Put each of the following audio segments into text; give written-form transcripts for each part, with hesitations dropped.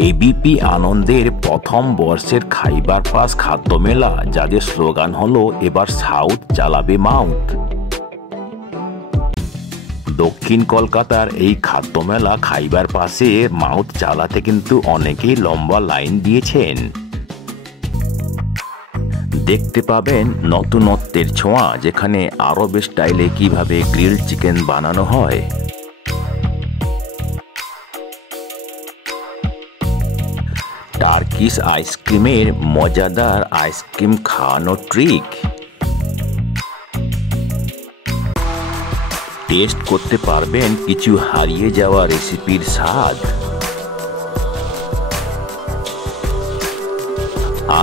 ABP আনন্দের প্রথম বর্ষের খাইবার পাস খাদ্য মেলা, যাদের স্লোগান হলো এবার সাউথ চালাবে মাউথ। দক্ষিণ কলকাতার এই খাদ্য মেলা খাইবার পাসে মাউথ চালাতে কিন্তু অনেকেই লম্বা লাইন দিয়েছেন। দেখতে পাবেন নতুনত্বের ছোঁয়া, যেখানে আরব স্টাইলে কিভাবে গ্রিল চিকেন বানানো হয়। টার্কিশ আইসক্রিমের মজাদার আইসক্রিম খাওয়ানো ট্রিক। টেস্ট করতে পারবেন কিছু হারিয়ে যাওয়া রেসিপির স্বাদ।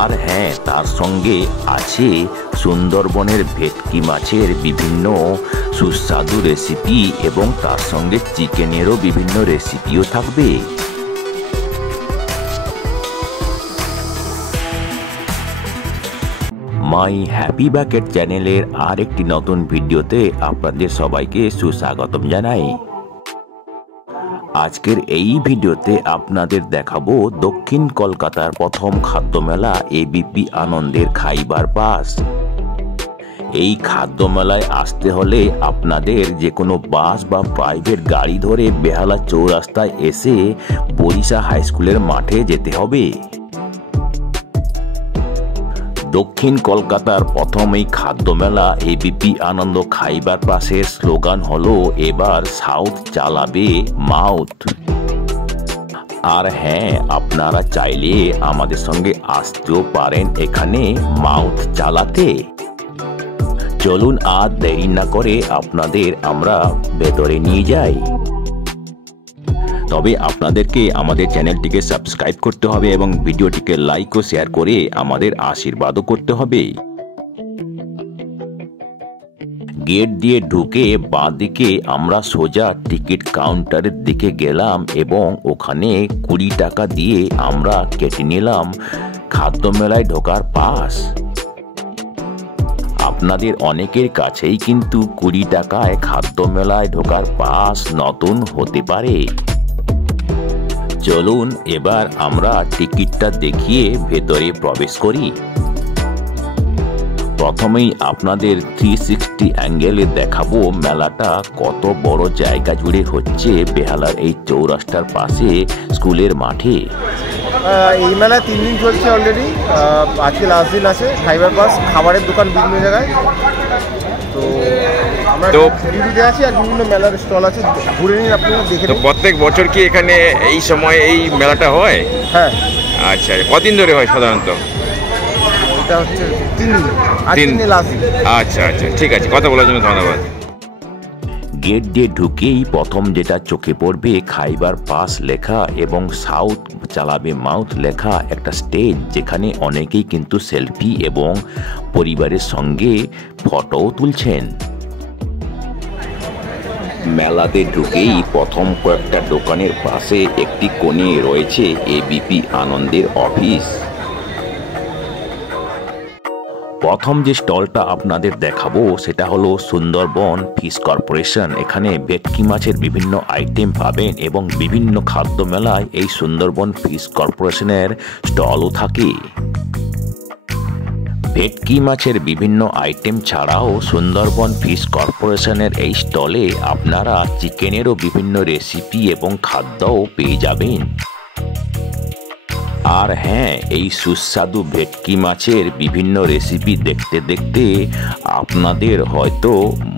আর হ্যাঁ, তার সঙ্গে আছে সুন্দরবনের ভেটকি মাছের বিভিন্ন সুস্বাদু রেসিপি এবং তার সঙ্গে চিকেনেরও বিভিন্ন রেসিপিও থাকবে। মাই হ্যাপি বাকেট চ্যানেলের আর একটি নতুন ভিডিওতে আপনাদের সবাইকে সুস্বাগতম জানাই। আজকের এই ভিডিওতে আপনাদের দেখাবো দক্ষিণ কলকাতার প্রথম খাদ্য মেলা এবিপি আনন্দের খাইবার পাস। এই খাদ্য মেলায় আসতে হলে আপনাদের যে কোনো বাস বা প্রাইভেট গাড়ি ধরে বেহালা চৌরাস্তায় এসে বরিশা হাই স্কুলের মাঠে যেতে হবে। দক্ষিণ কলকাতার প্রথম এই খাদ্য মেলা এবিপি আনন্দ খাইবার পাসের স্লোগান হলো এবার সাউথ চালাবে মাউথ। আর হ্যাঁ, আপনারা চাইলে আমাদের সঙ্গে আসতেও পারেন এখানে মাউথ চালাতে। চলুন আর দেরি না করে আপনাদের আমরা ভেতরে নিয়ে যাই। তবে আপনাদেরকে আমাদের চ্যানেলটিকে সাবস্ক্রাইব করতে হবে এবং ভিডিওটিকে লাইক ও শেয়ার করে আমাদের আশীর্বাদও করতে হবে। গেট দিয়ে ঢুকে বাঁদিকে আমরা সোজা টিকিট কাউন্টারের দিকে গেলাম এবং ওখানে 20 টাকা দিয়ে আমরা কেটে নিলাম খাদ্য মেলায় ঢোকার পাস। আপনাদের অনেকের কাছেই কিন্তু 20 টাকায় খাদ্য মেলায় ঢোকার পাস নতুন হতে পারে। চলুন এবার আমরা টিকিটটা দেখিয়ে ভেতরে প্রবেশ করি। প্রথমেই আপনাদের 360 অ্যাঙ্গেলে দেখাবো মেলাটা কত বড় জায়গা জুড়ে হচ্ছে বেহালার এই চৌরাস্তার পাশে স্কুলের মাঠে। এই মেলা 3 দিন চলছে অলরেডি। আজকে লাস্ট দিন আছে। খাইবার পাস খাবারের দোকান বিভিন্ন জায়গায়, তো আমরা ডিউটিতে আছি আর বিভিন্ন মেলার স্টল আছে, ঘুরে নিন আপনারা দেখে। তো প্রত্যেক বছর কি এখানে এই সময় এই মেলাটা হয়? হ্যাঁ। আচ্ছা, কদিন ধরে হয় সাধারণত? এটা হচ্ছে 3 দিন, আজকে লাস্ট দিন। আচ্ছা আচ্ছা, ঠিক আছে, কথা বলার জন্য ধন্যবাদ। গেট দিয়ে ঢুকেই প্রথম যেটা চোখে পড়বে খাইবার পাস লেখা এবং সাউথ চালাবে মাউথ লেখা একটা স্টেজ, যেখানে অনেকেই কিন্তু সেলফি এবং পরিবারের সঙ্গে ফটোও তুলছেন। মেলাতে ঢুকেই প্রথম কয়েকটা দোকানের পাশে একটি কোণে রয়েছে এবিপি আনন্দের অফিস। প্রথম যে স্টলটা আপনাদের দেখাবো সেটা হলো সুন্দরবন ফিশ কর্পোরেশন। এখানে ভেটকি মাছের বিভিন্ন আইটেম পাবেন এবং বিভিন্ন খাদ্য মেলায় এই সুন্দরবন ফিশ কর্পোরেশনের স্টলও থাকে। ভেটকি মাছের বিভিন্ন আইটেম ছাড়াও সুন্দরবন ফিশ কর্পোরেশনের এই স্টলে আপনারা চিকেনেরও বিভিন্ন রেসিপি এবং খাদ্যও পেয়ে যাবেন। আর হ্যাঁ, এই সুস্বাদু ভেটকি মাছের বিভিন্ন রেসিপি দেখতে দেখতে আপনাদের হয়তো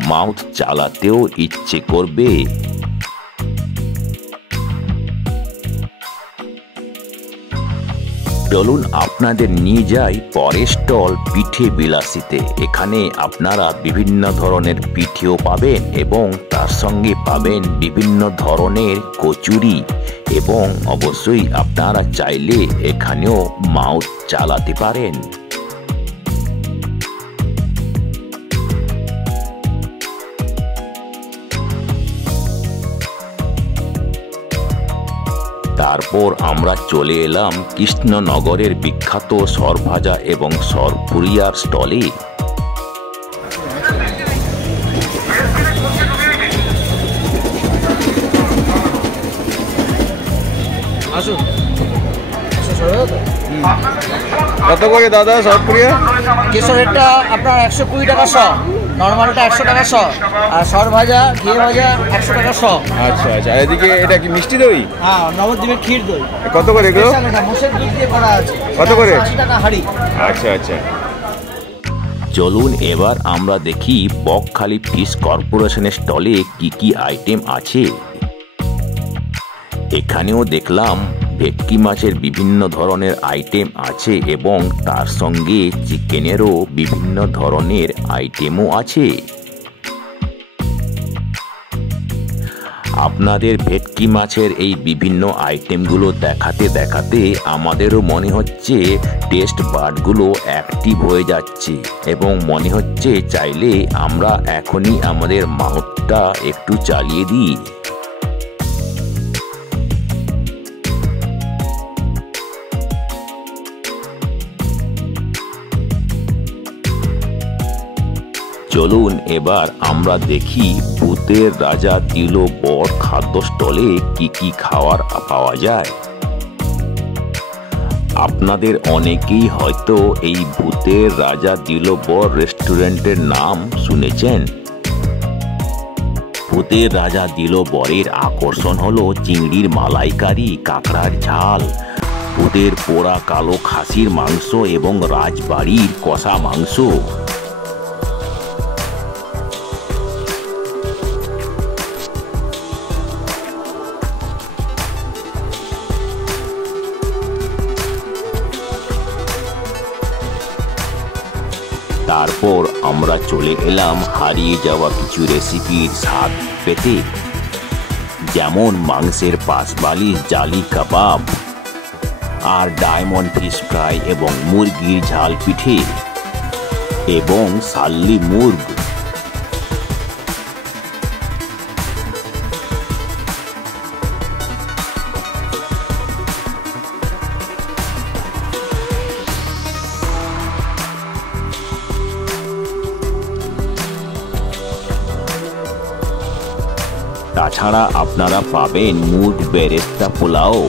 মাউথ চালাতেও ইচ্ছে করবে। চলুন আপনাদের নিয়ে যাই পরের স্টল পিঠে বিলাসিতে। এখানে আপনারা বিভিন্ন ধরনের পিঠেও পাবেন এবং তার সঙ্গে পাবেন বিভিন্ন ধরনের কচুরি এবং অবশ্যই আপনারা চাইলে এখানেও মাউথ চালাতে পারেন। তারপর আমরা চলে এলাম কৃষ্ণনগরের বিখ্যাত সরভাজা এবং সরপুরিয়ার স্টলে। আসুন। কত করে দাদা সাউথ কোরিয়া? কেশরেরটা আপনার 120 টাকা শ, নর্মালটা 100 টাকা শ, আর সর ভাজা ঘিয়ে ভাজা 100 টাকা শ। আচ্ছা আচ্ছা, আর এদিকে এটা কি মিষ্টি দই? হ্যাঁ, নবদ্বীপের ক্ষীর দই। কত করে এগুলো? মোষের দুধ দিয়ে করা আছে। কত করে? 80 টাকা হাড়ি। আচ্ছা আচ্ছা। চলুন এবার আমরা দেখি বকখালি ফিশ কর্পোরেশনের স্টলে কি কি আইটেম আছে। এখানেও দেখলাম ভেটকি মাছের বিভিন্ন ধরনের আইটেম আছে এবং তার সঙ্গে চিকেনেরও বিভিন্ন ধরনের আইটেমও আছে। আপনাদের ভেটকি মাছের এই বিভিন্ন আইটেমগুলো দেখাতে দেখাতে আমাদেরও মনে হচ্ছে টেস্ট বাডগুলো অ্যাক্টিভ হয়ে যাচ্ছে এবং মনে হচ্ছে চাইলে আমরা এখনই আমাদের মাউথটা একটু চালিয়ে দিই। চলুন এবার আমরা দেখি ভূতের রাজা দিল বর খাদ্য স্টলে কি কি খাওয়ার পাওয়া যায়। আপনাদের অনেকেই হয়তো এই ভূতের রাজা দিল বর রেস্টুরেন্টের নাম শুনেছেন। ভূতের রাজা দিল বরের আকর্ষণ হলো চিংড়ির মালাইকারি, কাঁকড়ার ঝাল, ভূতের পোড়া কালো খাসির মাংস এবং রাজবাড়ির কষা মাংস। তারপর আমরা চলে এলাম হারিয়ে যাওয়া কিছু রেসিপির স্বাদ পেতে, যেমন মাংসের পাঁচবালিশ জালি কাবাব আর ডায়মন্ড ফিশ ফ্রাই এবং মুরগির ঝাল পিঠে এবং সাল্লি মুর্গ। তাছাড়া আপনারা পাবেন মুড বেরেস্তা পোলাও।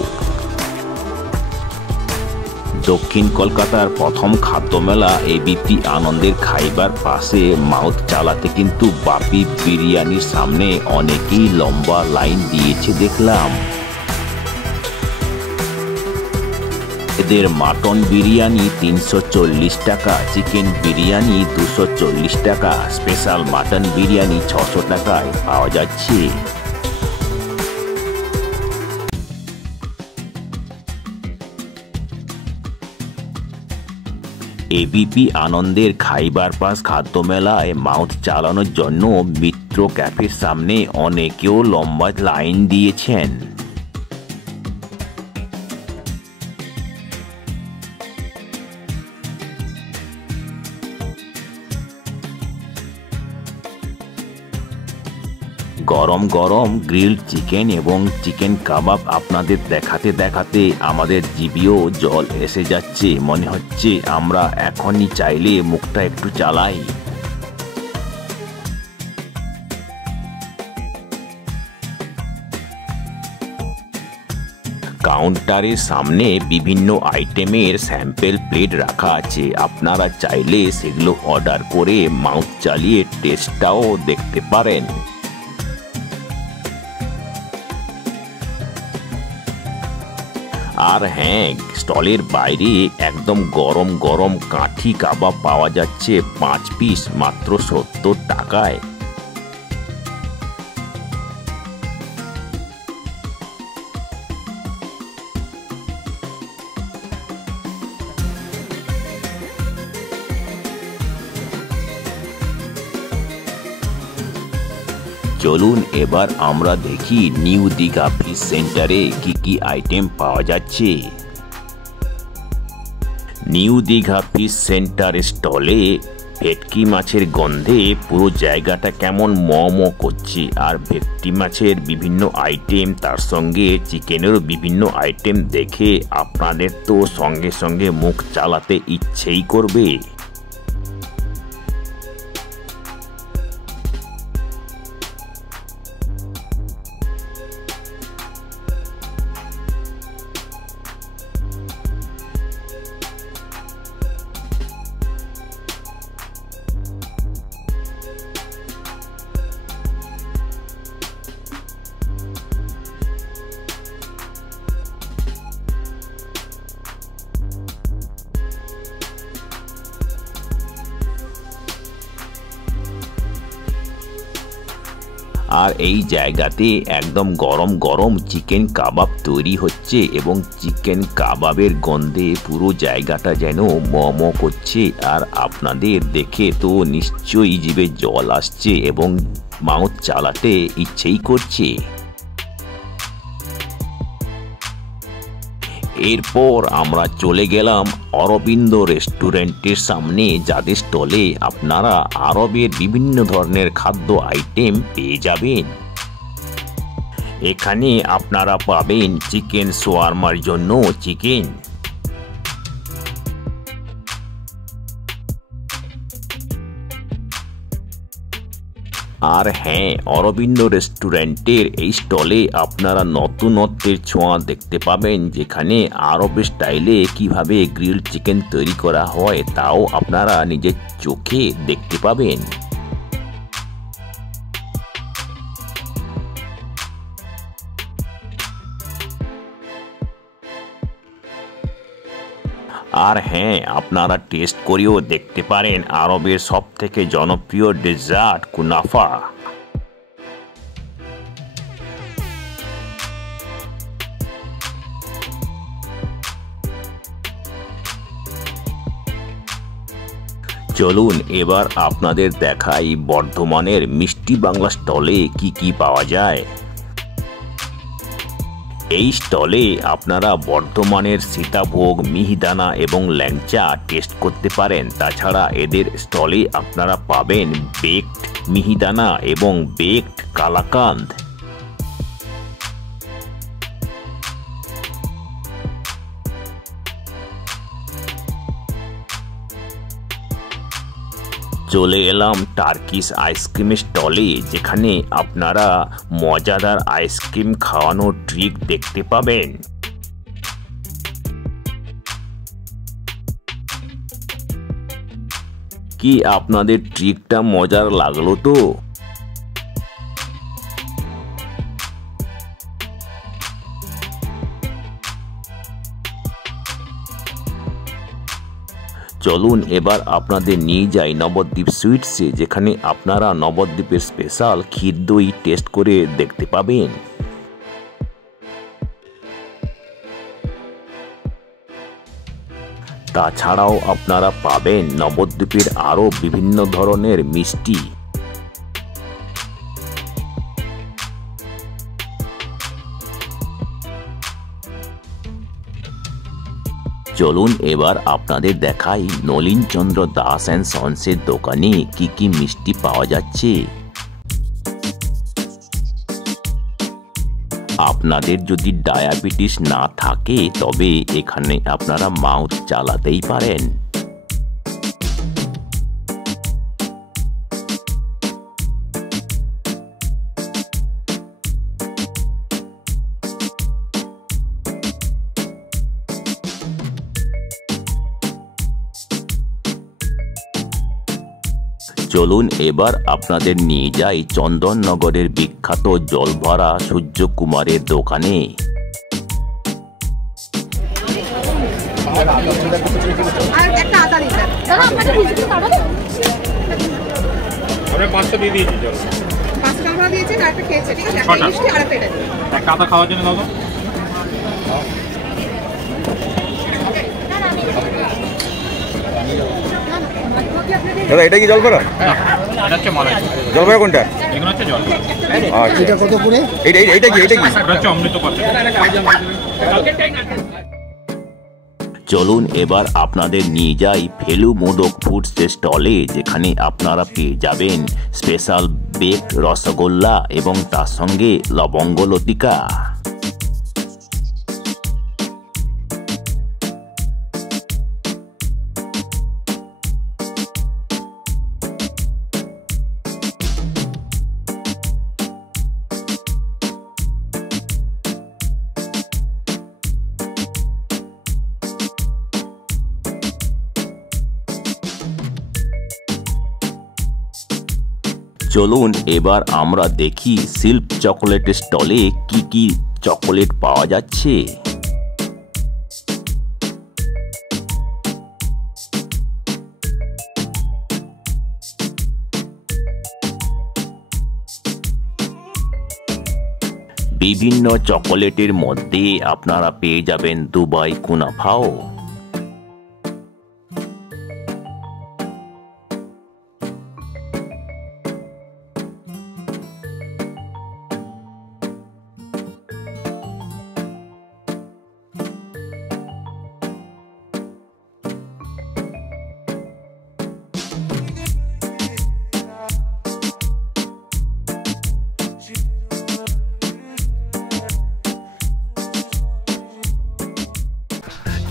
দক্ষিণ কলকাতার প্রথম খাদ্যমেলা এবিপি আনন্দের খাইবার পাশে মাউথ চালাতে কিন্তু বাপি বিরিয়ানির সামনে অনেকেই লম্বা লাইন দিয়েছে দেখলাম। এদের মাটন বিরিয়ানি 340 টাকা, চিকেন বিরিয়ানি 240 টাকা, স্পেশাল মাটন বিরিয়ানি 600 টাকায় পাওয়া যাচ্ছে। এবিপি আনন্দের খাইবার পাস খাদ্যমেলায় মাউথ চালানোর জন্য মিত্র ক্যাফের সামনে অনেকেও লম্বা লাইন দিয়েছেন। গরম গরম গ্রিলড চিকেন এবং চিকেন কাবাব আপনাদের দেখাতে দেখাতে আমাদের জিভেও জল এসে যাচ্ছে। মনে হচ্ছে আমরা এখনই চাইলে মুখটা একটু চালাই। কাউন্টারের সামনে বিভিন্ন আইটেমের স্যাম্পল প্লেট রাখা আছে, আপনারা চাইলে সেগুলো অর্ডার করে মাউথ চালিয়ে টেস্টটাও দেখতে পারেন। আর হ্যাঁ, স্টলের বাইরে একদম গরম গরম কাঠি কাবাব পাওয়া যাচ্ছে 5 পিস মাত্র 70 টাকায়। চলুন এবার আমরা দেখি নিউ দীঘা ফিশ সেন্টারে কি কি আইটেম পাওয়া যাচ্ছে। নিউ দীঘা ফিশ সেন্টার স্টলে ভেটকি মাছের গন্ধে পুরো জায়গাটা কেমন ম করছে, আর ভেটকি মাছের বিভিন্ন আইটেম তার সঙ্গে চিকেনেরও বিভিন্ন আইটেম দেখে আপনাদের তো সঙ্গে সঙ্গে মুখ চালাতে ইচ্ছেই করবে। আর এই জায়গাতে একদম গরম গরম চিকেন কাবাব তৈরি হচ্ছে এবং চিকেন কাবাবের গন্ধে পুরো জায়গাটা যেন ম করছে। আর আপনাদের দেখে তো নিশ্চয়ই জিভে জল আসছে এবং মাউথ চালাতে ইচ্ছেই করছে। এরপর আমরা চলে গেলাম অরবিন্দ রেস্টুরেন্টের সামনে, যাদের স্টলে আপনারা আরবের বিভিন্ন ধরনের খাদ্য আইটেম পেয়ে যাবেন। এখানে আপনারা পাবেন চিকেন শোয়ারমার জন্য চিকেন, আর হ্যাঁ, অরবিন্দ রেস্টুরেন্টের এই স্টলে আপনারা নতুনত্বের ছোঁয়া দেখতে পাবেন, যেখানে আরব স্টাইলে কিভাবে গ্রিল চিকেন তৈরি করা হয় তাও আপনারা নিজের চোখে দেখতে পাবেন। আর হ্যাঁ, আপনারা টেস্ট করেও দেখতে পারেন আরবের সবথেকে জনপ্রিয় ডেজার্ট কুনাফা। চলুন এবার আপনাদের দেখাই বর্ধমানের মিষ্টি বাংলা স্টলে কি কি পাওয়া যায়। এই স্টলে আপনারা বর্ধমানের সীতাভোগ, মিহিদানা এবং ল্যাংচা টেস্ট করতে পারেন। তাছাড়া এদের স্টলে আপনারা পাবেন বেকড মিহিদানা এবং বেকড কালাকান্দ। চলে এলাম টার্কিশ আইসক্রিমের স্টলে, যেখানে আপনারা মজাদার আইসক্রিম খাওয়ানোর ট্রিক দেখতে পাবেন। কি আপনাদের ট্রিকটা মজার লাগলো তো? চলুন এবার আপনাদের নিয়ে যাই নবদ্বীপ সুইটসে, যেখানে আপনারা নবদ্বীপের স্পেশাল ক্ষীর দই টেস্ট করে দেখতে পাবেন। তাছাড়াও আপনারা পাবেন নবদ্বীপের আরও বিভিন্ন ধরনের মিষ্টি। চলুন এবার আপনাদের দেখাই নলিন চন্দ্র দাস অ্যান্ড সন্সের দোকানে কি কি মিষ্টি পাওয়া যাচ্ছে। আপনাদের যদি ডায়াবেটিস না থাকে তবে এখানে আপনারা মাউথ চালাতেই পারেন। চলুন এবার আপনাদের নিয়ে যাই চন্দননগরের বিখ্যাত জলভরা সূর্যকুমারের দোকানে। দাদা এটা কি জলভরা? জলভরা কোনটা? এটা কত করে? এইটা কি চলুন এবার আপনাদের নিয়ে যাই ফেলু মোদক ফুডসের স্টলে, যেখানে আপনারা পেয়ে যাবেন স্পেশাল বেকড রসগোল্লা এবং তার সঙ্গে লবঙ্গ লতিকা। চলুন এবার আমরা দেখি সিল্ক চকোলেটের স্টলে কি কি চকোলেট পাওয়া যাচ্ছে। বিভিন্ন চকোলেটের মধ্যে আপনারা পেয়ে যাবেন দুবাই কুনাফাও।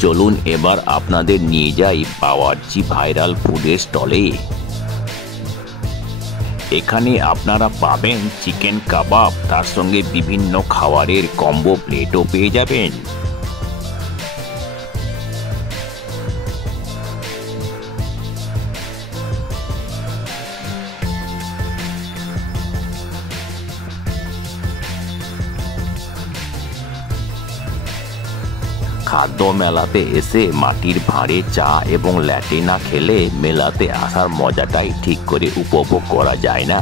চলুন এবার আপনাদের নিয়ে যাই বাওয়ার্চি ভাইরাল ফুডের স্টলে। এখানে আপনারা পাবেন চিকেন কাবাব, তার সঙ্গে বিভিন্ন খাবারের কম্বো প্লেটও পেয়ে যাবেন। খাদ্য মেলাতে এসে মাটির ভাঁড়ে চা এবং ল্যাটে না খেলে মেলাতে আসার মজাটাই ঠিক করে উপভোগ করা যায় না।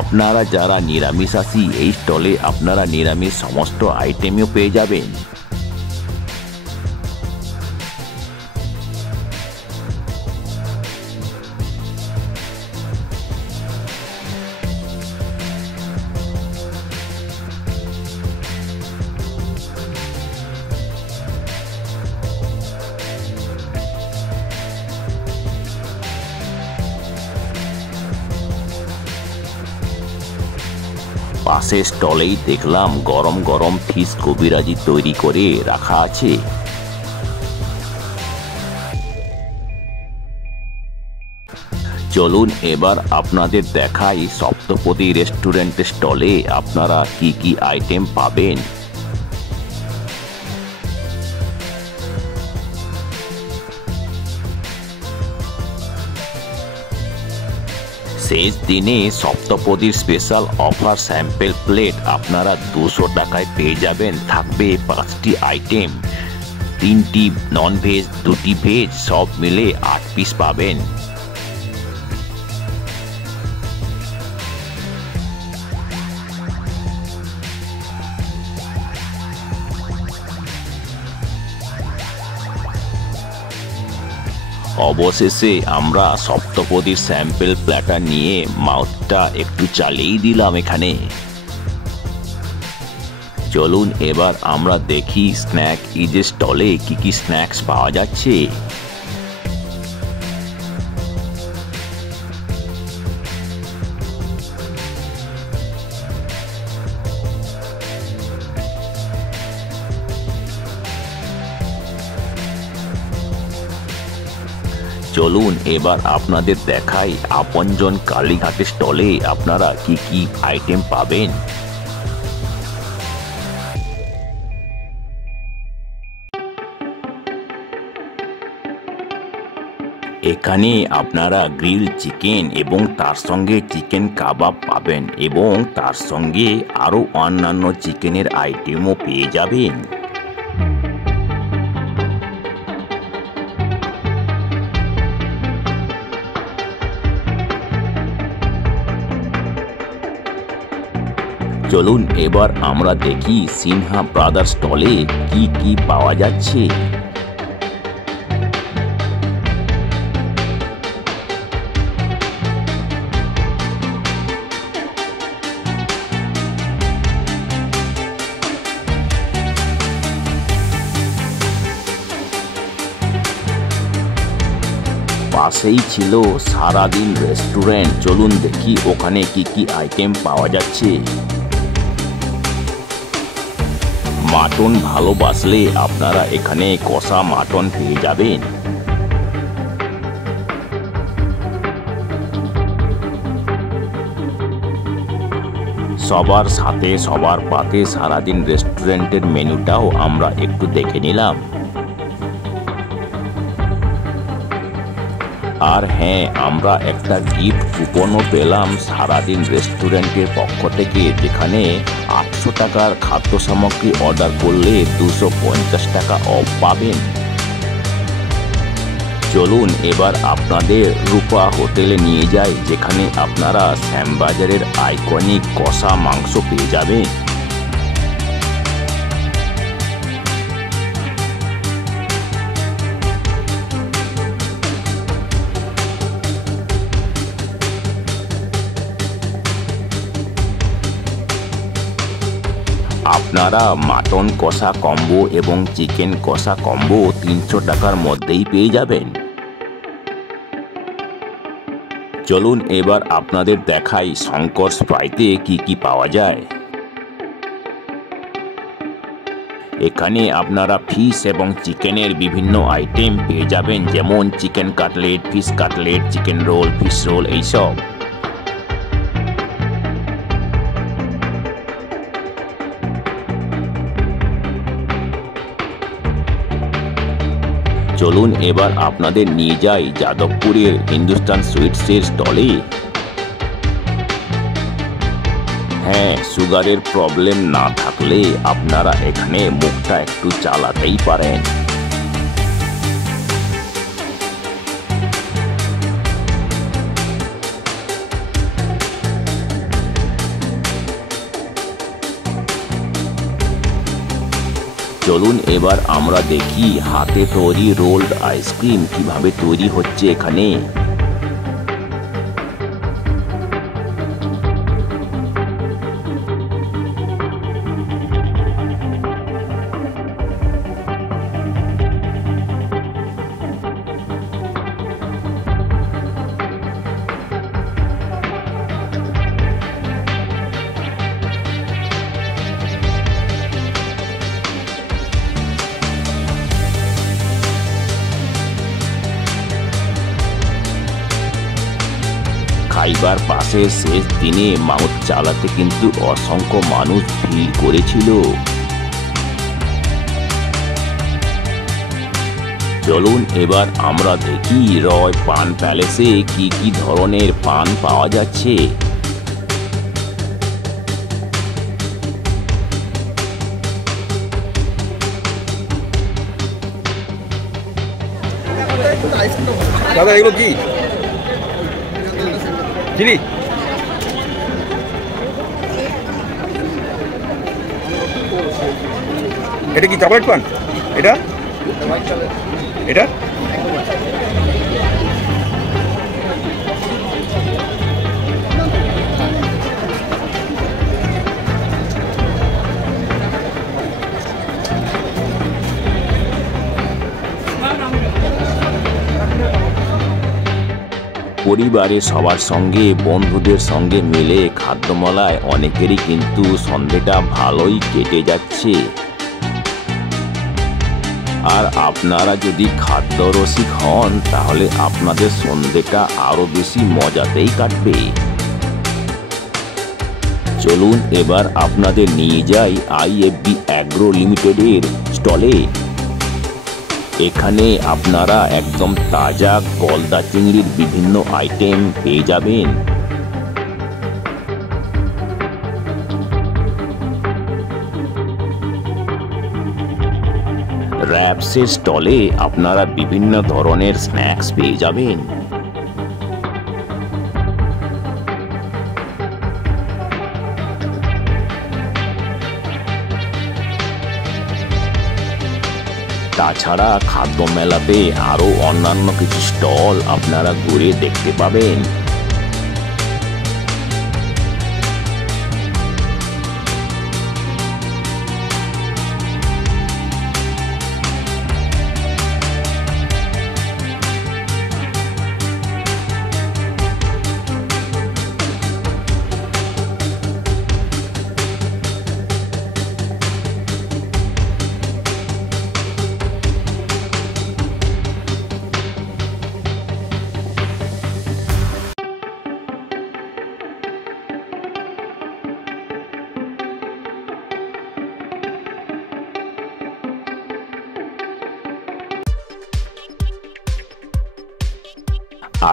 আপনারা যারা নিরামিষাশী, এই স্টলে আপনারা নিরামিষ সমস্ত আইটেমও পেয়ে যাবেন। পাশের স্টলেই দেখলাম গরম গরম ফিশ কবিরাজি তৈরি করে রাখা আছে। চলুন এবার আপনাদের দেখাই সপ্তপদী রেস্টুরেন্টের স্টলে আপনারা কি কি আইটেম পাবেন। শেষ দিনে সপ্তপদীর স্পেশাল অফার স্যাম্পল প্লেট আপনারা 200 টাকায় পেয়ে যাবেন। থাকবে 5টি আইটেম, 3টি ননভেজ, 2টি ভেজ, সব মিলে 8 পিস পাবেন। অবশেষে আমরা সপ্তপদীর স্যাম্পল প্ল্যাটার নিয়ে মাউথটা একটু চালিয়েই দিলাম এখানে। চলুন এবার আমরা দেখি স্ন্যাক ইজের স্টলে কি কি স্ন্যাক্স পাওয়া যাচ্ছে। চলুন এবার আপনাদের দেখাই আপনজন কালীঘাটের স্টলে আপনারা কি কি আইটেম পাবেন। এখানে আপনারা গ্রিল চিকেন এবং তার সঙ্গে চিকেন কাবাব পাবেন এবং তার সঙ্গে আরও অন্যান্য চিকেনের আইটেমও পেয়ে যাবেন। চলুন এবার আমরা দেখি সিনহা ব্রাদার্স স্টলে কি কি পাওয়া যাচ্ছে। পাশেই ছিল সারাদিন রেস্টুরেন্ট, চলুন দেখি ওখানে কি কি আইটেম পাওয়া যাচ্ছে। মাটন ভালোবাসলে আপনারা এখানে কষা মাটন পেয়ে যাবেন। সবার সাথে সবার পাতে সারাদিন রেস্টুরেন্টের মেনুটাও আমরা একটু দেখে নিলাম। আর হ্যাঁ, আমরা একটা গিফট কুপনও পেলাম সারাদিন রেস্টুরেন্টের পক্ষ থেকে, যেখানে 800 টাকার খাদ্য সামগ্রী অর্ডার করলে 250 টাকা অফ পাবেন। চলুন এবার আপনাদের রূপা হোটেলে নিয়ে যাই, যেখানে আপনারা শ্যামবাজারের আইকনিক কষা মাংস পেয়ে যাবেন। আপনারা মাটন কষা কম্বো এবং চিকেন কষা কম্বো 300 টাকার মধ্যেই পেয়ে যাবেন। চলুন এবার আপনাদের দেখাই শঙ্কর স্প্রাইতে কি পাওয়া যায়। এখানে আপনারা ফিশ এবং চিকেনের বিভিন্ন আইটেম পেয়ে যাবেন, যেমন chicken cutlet, fish cutlet, chicken roll, fish role এইসব। চলুন এবার আপনাদের নিয়ে যাই যাদবপুরের হিন্দুস্তান সুইটসের স্টলে। হ্যাঁ, সুগারের প্রবলেম না থাকলে আপনারা এখানে মুখটা একটু চালাতেই পারেন। চলুন এবার আমরা দেখি হাতে তৈরি রোলড আইসক্রিম কিভাবে তৈরি হচ্ছে এখানে। খাইবার পাশে শেষ দিনে মাউথ চালাতে কিন্তু অসংখ্য মানুষ ভিড় করেছিল। চলুন এবার আমরা দেখি রয় পান প্যালেসে কি ধরনের পান পাওয়া যাচ্ছে। দাদা এগুলো কি চিনি? এটা কি চকলেট পান? এটা এটা পরিবারের সবার সঙ্গে বন্ধুদের সঙ্গে মিলে খাদ্যমেলায় অনেকেরই কিন্তু সন্ধ্যেটা ভালোই কেটে যাচ্ছে। আর আপনারা যদি খাদ্যরসিক হন তাহলে আপনাদের সন্ধ্যেটা আরো বেশি মজাতেই কাটবে। চলুন এবার আপনাদের নিয়ে যাই IFB অ্যাগ্রো লিমিটেডের স্টলে। এখানে আপনারা একদম তাজা গলদা চিংড়ির বিভিন্ন আইটেম পেয়ে যাবেন। র্যাপসের স্টলে আপনারা বিভিন্ন ধরনের স্ন্যাক্স পেয়ে যাবেন। তাছাড়া খাদ্য মেলাতে আরো অন্যান্য কিছু স্টল আপনারা ঘুরে দেখতে পাবেন।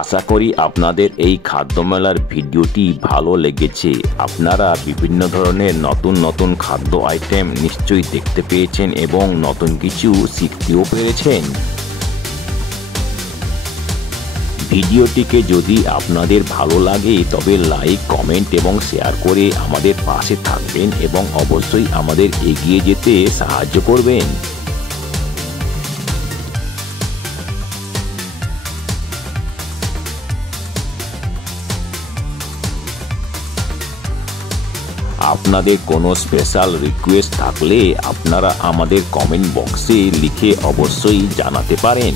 আশা করি আপনাদের এই খাদ্য মেলার ভিডিওটি ভালো লেগেছে। আপনারা বিভিন্ন ধরনের নতুন নতুন খাদ্য আইটেম নিশ্চয়ই দেখতে পেয়েছেন এবং নতুন কিছু শিখতেও পেরেছেন। ভিডিওটিকে যদি আপনাদের ভালো লাগে তবে লাইক, কমেন্ট এবং শেয়ার করে আমাদের পাশে থাকবেন এবং অবশ্যই আমাদের এগিয়ে যেতে সাহায্য করবেন। আপনাদের কোনো স্পেশাল রিকোয়েস্ট থাকলে আপনারা আমাদের কমেন্ট বক্সে লিখে অবশ্যই জানাতে পারেন।